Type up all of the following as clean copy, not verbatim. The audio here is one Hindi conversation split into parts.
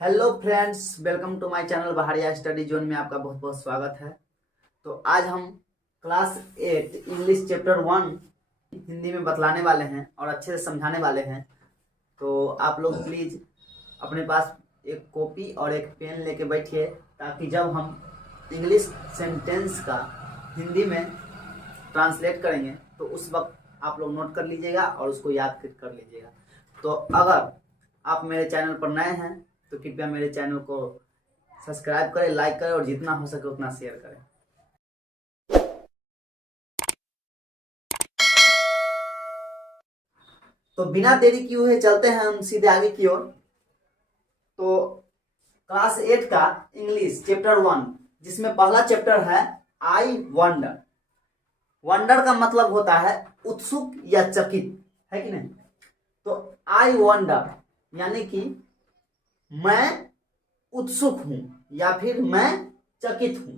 Hello friends, welcome to my channel Bahariya study zone में आपका बहुत बहुत स्वागत है। तो आज हम क्लास 8 इंग्लिश चैप्टर 1 हिंदी में बतलाने वाले हैं और अच्छे से समझाने वाले हैं। तो आप लोग प्लीज़ अपने पास एक कॉपी और एक पेन लेके बैठिए, ताकि जब हम इंग्लिश सेंटेंस का हिंदी में ट्रांसलेट करेंगे तो उस वक्त आप लोग नोट कर लीजिएगा और उसको याद कर लीजिएगा। तो अगर आप मेरे चैनल पर नए हैं तो कृपया मेरे चैनल को सब्सक्राइब करें, लाइक करें और जितना हो सके उतना शेयर करें। तो बिना देरी किए हुए चलते हैं हम सीधे आगे की ओर। तो क्लास 8 का इंग्लिश चैप्टर 1, जिसमें पहला चैप्टर है आई वंडर। वंडर का मतलब होता है उत्सुक या चकित, है कि नहीं। तो आई वंडर यानी कि मैं उत्सुक हूं या फिर मैं चकित हूं।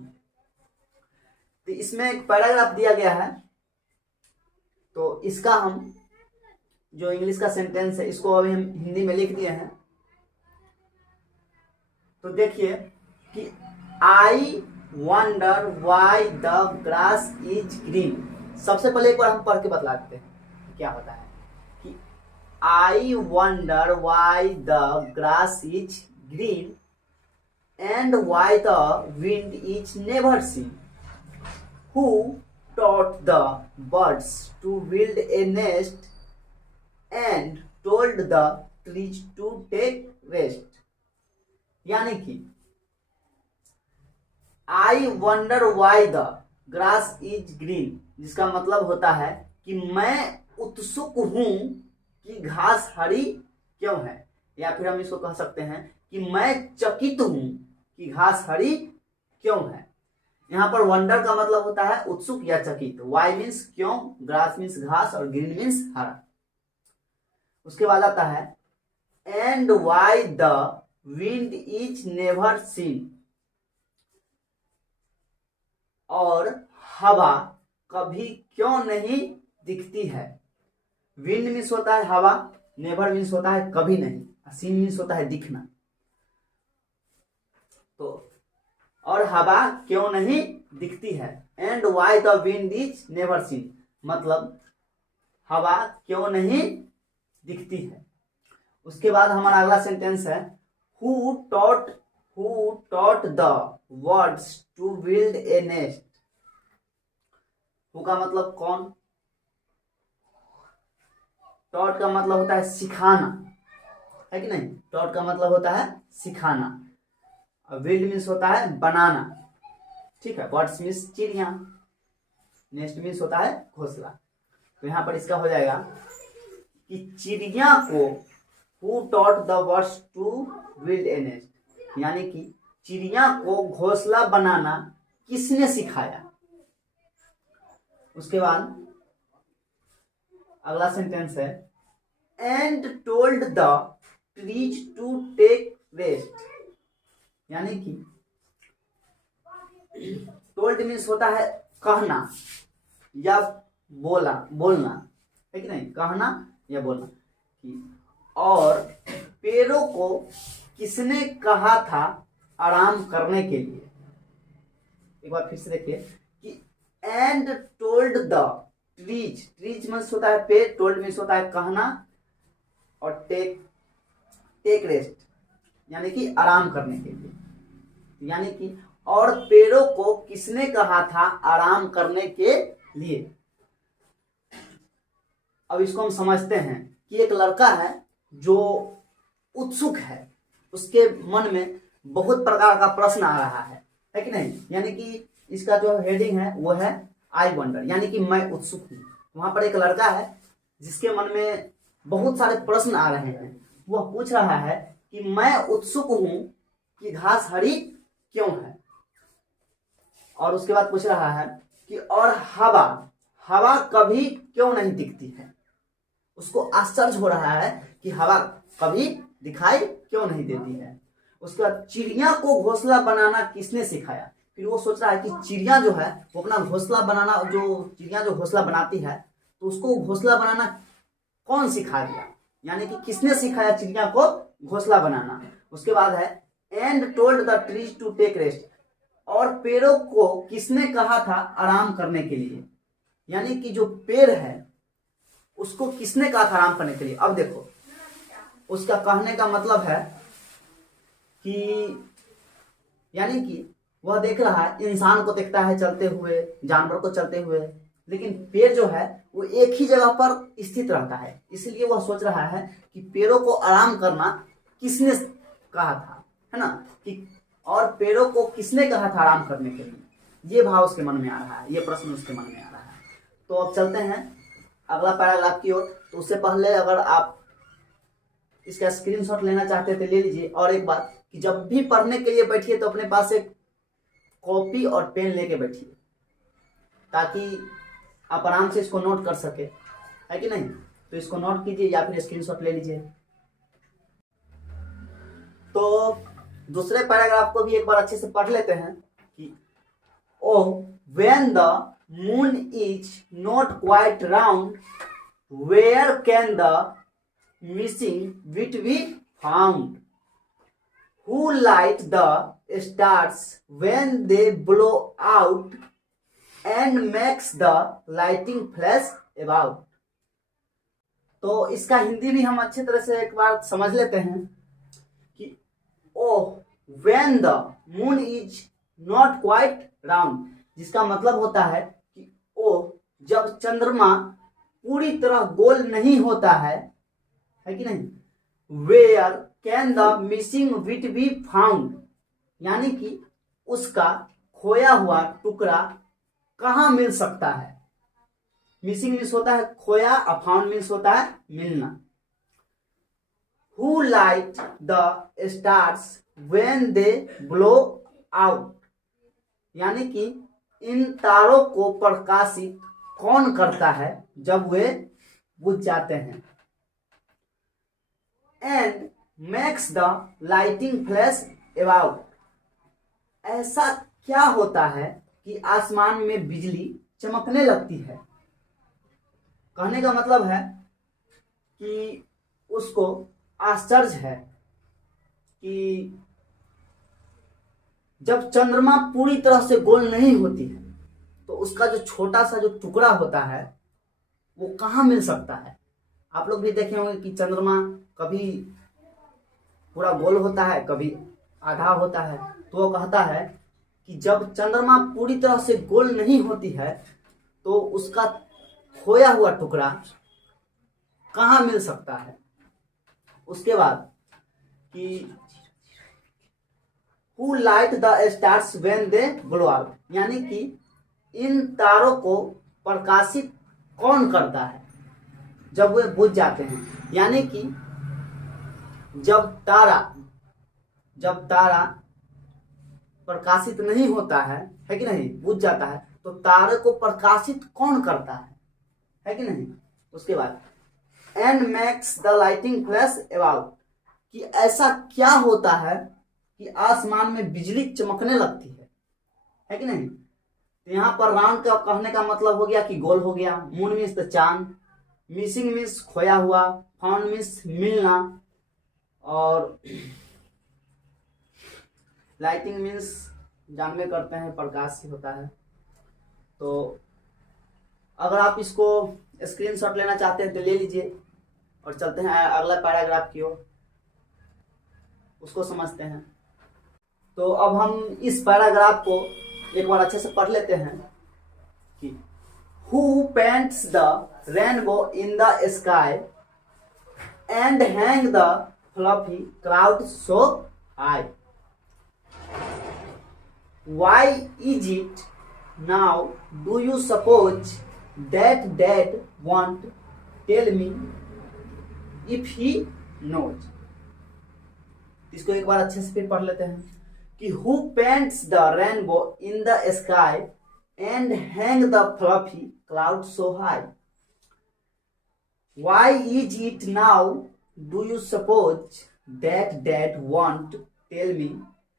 तो इसमें एक पैराग्राफ दिया गया है, तो इसका हम जो इंग्लिश का सेंटेंस है इसको अभी हम हिंदी में लिख दिए हैं। तो देखिए कि I wonder why the grass is green. सबसे पहले एक बार हम पढ़ के बतलाते हैं क्या होता है कि I wonder why the grass is green and why the wind is never seen. Who taught the birds to build a nest and told the trees to take rest. यानी कि I wonder why the grass is green, जिसका मतलब होता है कि मैं उत्सुक हूं कि घास हरी क्यों है, या फिर हम इसको कह सकते हैं कि मैं चकित हूं कि घास हरी क्यों है। यहां पर वंडर का मतलब होता है उत्सुक या चकित। वाई मीन्स क्यों, ग्रास मीन्स घास और ग्रीन मीन्स हरा। उसके बाद आता है and why the wind is never seen, और हवा कभी क्यों नहीं दिखती है। विंड मीन्स होता है हवा, नेवर मीन्स होता है कभी नहीं, सीन मीन्स होता है दिखना। तो और हवा क्यों नहीं दिखती है, and why the wind is never seen, मतलब हवा क्यों नहीं दिखती है। उसके बाद हमारा अगला सेंटेंस है who taught the words to build a nest. Who का मतलब कौन, टॉट का मतलब होता है सिखाना, है कि नहीं। टॉट का मतलब होता है सिखाना, और बिल्ड मीन्स होता है बनाना, ठीक है। बर्ड्स मीन्स चिड़िया, नेस्ट मीन्स होता है घोंसला। तो यहाँ पर इसका हो जाएगा कि चिड़िया को who taught the birds to build a nest, यानी कि चिड़िया को घोंसला बनाना किसने सिखाया। उसके बाद अगला सेंटेंस है and told the trees to take rest, यानी कि टोल्ड मीन्स होता है कहना या बोलना, है कि नहीं, कहना या बोलना। और पेड़ों को किसने कहा था आराम करने के लिए। एक बार फिर से देखिए कि and told the trees means होता है पेड़, टोल्ड मीन्स होता है कहना, और टेक रेस्ट यानी कि आराम करने के लिए। यानी कि और पेड़ों को किसने कहा था आराम करने के लिए। अब इसको हम समझते हैं कि एक लड़का है जो उत्सुक है, उसके मन में बहुत प्रकार का प्रश्न आ रहा है कि नहीं। यानी कि इसका जो हेडिंग है वो है आई वंडर, यानी कि मैं उत्सुक हूं। वहां पर एक लड़का है जिसके मन में बहुत सारे प्रश्न आ रहे हैं। वह पूछ रहा है कि मैं उत्सुक हूं कि घास हरी क्यों है, और उसके बाद पूछ रहा है कि और हवा कभी क्यों नहीं दिखती है। उसको आश्चर्य हो रहा है कि हवा कभी दिखाई क्यों नहीं देती है। उसके बाद चिड़िया को घोंसला बनाना किसने सिखाया। फिर वो सोच रहा है कि चिड़िया जो है वो अपना घोंसला बनाना, जो चिड़िया जो घोंसला बनाती है तो उसको घोंसला बनाना कौन सिखा दिया, यानी कि किसने सिखाया चिड़िया को घोंसला बनाना। उसके बाद है and told the trees to take rest, और पेड़ों को किसने कहा था आराम करने के लिए। यानी कि जो पेड़ है उसको किसने कहा था आराम करने के लिए। अब देखो उसका कहने का मतलब है कि यानी कि वह देख रहा है, इंसान को देखता है चलते हुए, जानवर को चलते हुए, लेकिन पेड़ जो है वो एक ही जगह पर स्थित रहता है। इसलिए वह सोच रहा है कि पेड़ों को आराम करना किसने कहा था, है ना, कि और पेड़ों को किसने कहा था आराम करने के लिए। ये भाव उसके मन में आ रहा है, ये प्रश्न उसके मन में आ रहा है। तो अब चलते हैं अगला पैराग्राफ की ओर। तो उससे पहले अगर आप इसका स्क्रीनशॉट लेना चाहते थे ले लीजिए। और एक बात कि जब भी पढ़ने के लिए बैठिए तो अपने पास एक कॉपी और पेन लेके बैठिए, ताकि आप आराम से इसको नोट कर सके, है कि नहीं। तो इसको नोट कीजिए या फिर स्क्रीनशॉट ले लीजिए। तो दूसरे पैराग्राफ को भी एक बार अच्छे से पढ़ लेते हैं कि O when the moon is not quite round where can the missing bit be found, who light the stars when they blow out and makes the lighting flash about. तो इसका हिंदी भी हम अच्छी तरह से एक बार समझ लेते हैं कि O when the moon is not quite round, जिसका मतलब होता है कि ओ जब चंद्रमा पूरी तरह गोल नहीं होता है कि नहीं, where can the missing bit be found, यानी कि उसका खोया हुआ टुकड़ा कहाँ मिल सकता है। मिसिंग मीन्स होता है खोया और फाउंड मीन्स होता है मिलना। Who light the stars when they blow out, यानी कि इन तारों को प्रकाशित कौन करता है जब वे बुझ जाते हैं। And makes the lighting flash about, ऐसा क्या होता है कि आसमान में बिजली चमकने लगती है। कहने का मतलब है कि उसको आश्चर्य है कि जब चंद्रमा पूरी तरह से गोल नहीं होती है तो उसका जो छोटा सा जो टुकड़ा होता है वो कहाँ मिल सकता है। आप लोग भी देखे होंगे कि चंद्रमा कभी पूरा गोल होता है, कभी आधा होता है। तो वो कहता है कि जब चंद्रमा पूरी तरह से गोल नहीं होती है तो उसका खोया हुआ टुकड़ा कहाँ मिल सकता है। उसके बाद कि who light the stars when they blow out, यानी कि इन तारों को प्रकाशित कौन करता है जब वे बुझ जाते हैं। यानी कि जब तारा प्रकाशित नहीं होता है कि नहीं, बुझ जाता है, तो तारे को प्रकाशित कौन करता है कि नहीं। उसके बाद and makes the lighting flash about, कि ऐसा क्या होता है कि आसमान में बिजली चमकने लगती है कि नहीं। तो यहाँ पर राउंड का कहने का मतलब हो गया कि गोल हो गया। मून मीन्स द चांद, मिसिंग मीन्स खोया हुआ, फाउंड मीन्स मिलना, और लाइटिंग मीन्स जानवे करते हैं प्रकाश ही होता है। तो अगर आप इसको स्क्रीनशॉट लेना चाहते हैं तो ले लीजिए और चलते हैं अगला पैराग्राफ की ओर, उसको समझते हैं। तो अब हम इस पैराग्राफ को एक बार अच्छे से पढ़ लेते हैं कि who paints the rainbow in the sky and hang the fluffy cloud so high, why is it now do you suppose that dad won't tell me if he knows। इसको एक बार अच्छे से फिर पढ़ लेते हैं कि who paints the rainbow in the sky and hang the fluffy clouds so high, why is it now do you suppose that dad won't tell me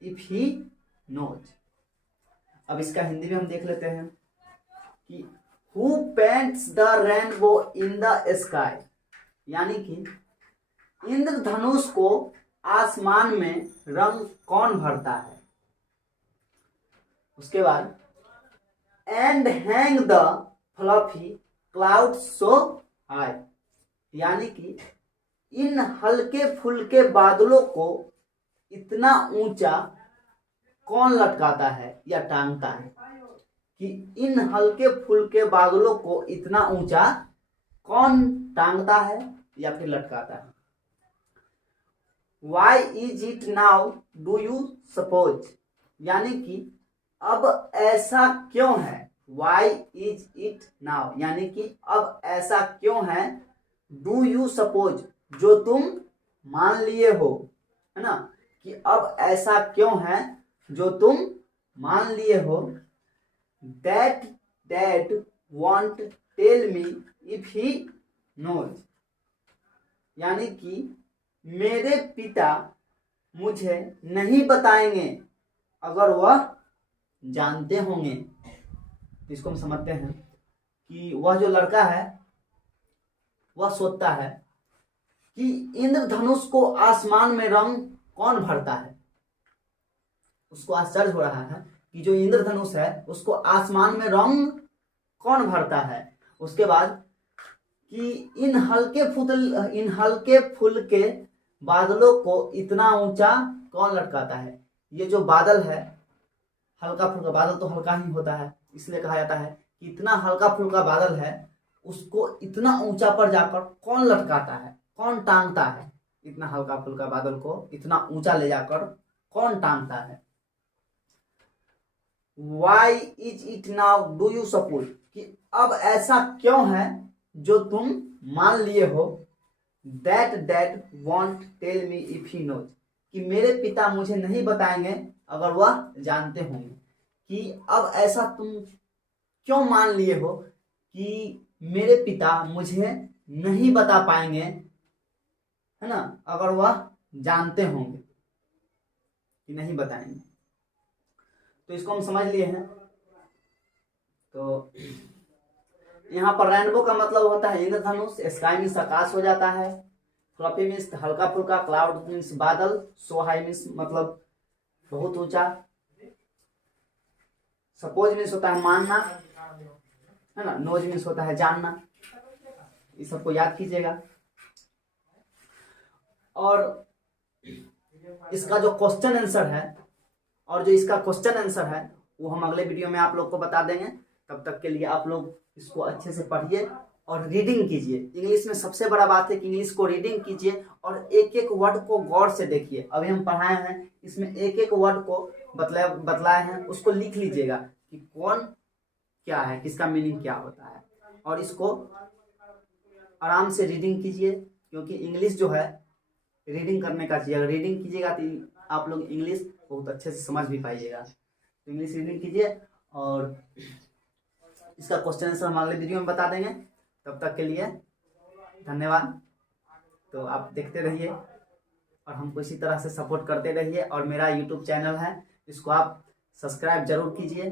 if he knows। अब इसका हिंदी में हम देख लेते हैं कि who paints the rainbow in the sky, यानी कि इंद्रधनुष को आसमान में रंग कौन भरता है? उसके बाद and hang the fluffy cloud so high, यानी कि इन हल्के फुल्के बादलों को इतना ऊंचा कौन लटकाता है या टांगता है? कि इन हल्के फुल्के बादलों को इतना ऊंचा कौन टांगता है या फिर लटकाता है? Why is it now do you suppose, यानी कि अब ऐसा क्यों है? Why is it now, यानी कि अब ऐसा क्यों है? Do you suppose, जो तुम मान लिए हो, है ना, कि अब ऐसा क्यों है जो तुम मान लिए हो। That dad won't tell me if he knows, यानी कि मेरे पिता मुझे नहीं बताएंगे अगर वह जानते होंगे। इसको हम समझते हैं कि वह जो लड़का है वह सोचता है कि इंद्रधनुष को आसमान में रंग कौन भरता है। उसको आश्चर्य हो रहा है कि जो इंद्रधनुष है उसको आसमान में रंग कौन भरता है। उसके बाद कि इन हल्के फुल्के बादलों को इतना ऊंचा कौन लटकाता है। ये जो बादल है, हल्का फुल्का बादल तो हल्का ही होता है, इसलिए कहा जाता है कि इतना हल्का फुल्का बादल है उसको इतना ऊंचा पर जाकर कौन लटकाता है, कौन टांगता है। इतना हल्का फुल्का बादल को इतना ऊंचा ले जाकर कौन टांगता है। Why is it now do you suppose, कि अब ऐसा क्यों है जो तुम मान लिए हो। That dad won't tell me if he knows, कि मेरे पिता मुझे नहीं बताएंगे अगर वह जानते होंगे। कि अब ऐसा तुम क्यों मान लिए हो कि मेरे पिता मुझे नहीं बता पाएंगे, है ना, अगर वह जानते होंगे कि नहीं बताएंगे। तो इसको हम समझ लिए हैं। तो यहाँ पर रेनबो का मतलब होता है इंद्रधनुष, स्काई मीन्स आकाश हो जाता है, फ्लफी मीन्स हल्का फुल्का, क्लाउड मीन्स बादल, सो हाई मीन्स मतलब बहुत ऊंचा, सपोज मीन्स होता है मानना, है ना, नोज मीन्स होता है जानना। इस सबको याद कीजिएगा। और इसका जो क्वेश्चन आंसर है और जो इसका क्वेश्चन आंसर है वो हम अगले वीडियो में आप लोग को बता देंगे। तब तक के लिए आप लोग इसको अच्छे से पढ़िए और रीडिंग कीजिए। इंग्लिश में सबसे बड़ा बात है कि इंग्लिश को रीडिंग कीजिए और एक एक वर्ड को गौर से देखिए। अभी हम पढ़ाए हैं, इसमें एक एक वर्ड को बतलाए हैं, उसको लिख लीजिएगा कि कौन क्या है, किसका मीनिंग क्या होता है। और इसको आराम से रीडिंग कीजिए, क्योंकि इंग्लिश जो है रीडिंग करने का चाहिए। अगर रीडिंग कीजिएगा तो आप लोग इंग्लिश बहुत अच्छे से समझ भी पाइएगा। तो इंग्लिश रीडिंग कीजिए और इसका क्वेश्चन आंसर हम अगले वीडियो में बता देंगे। तब तक के लिए धन्यवाद। तो आप देखते रहिए और हमको इसी तरह से सपोर्ट करते रहिए। और मेरा यूट्यूब चैनल है, इसको आप सब्सक्राइब जरूर कीजिए।